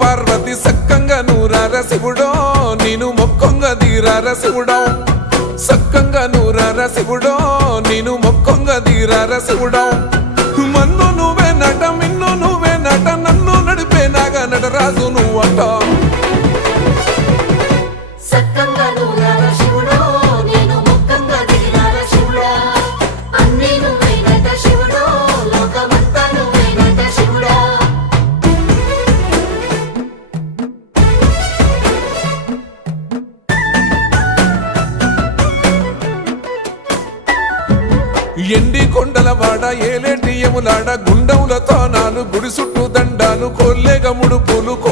పార్వతి సక్కంగా నూరార శివుడో నేను మొక్కొంగ దీరార శివుడో సక్కంగా నూరార శివుడో నేను మొక్కొంగ దీరార శివుడో మన్ను నువ్వే నట మిన్ను నువ్వే నట నన్ను నడిపే నాగా నటరాజు నువ్వట ఎండి కొండలవాడ ఏలేటి యములాడ గుండములతో నాలు గుడి చుట్టూ దండాలు కొల్లేగ ముడుపు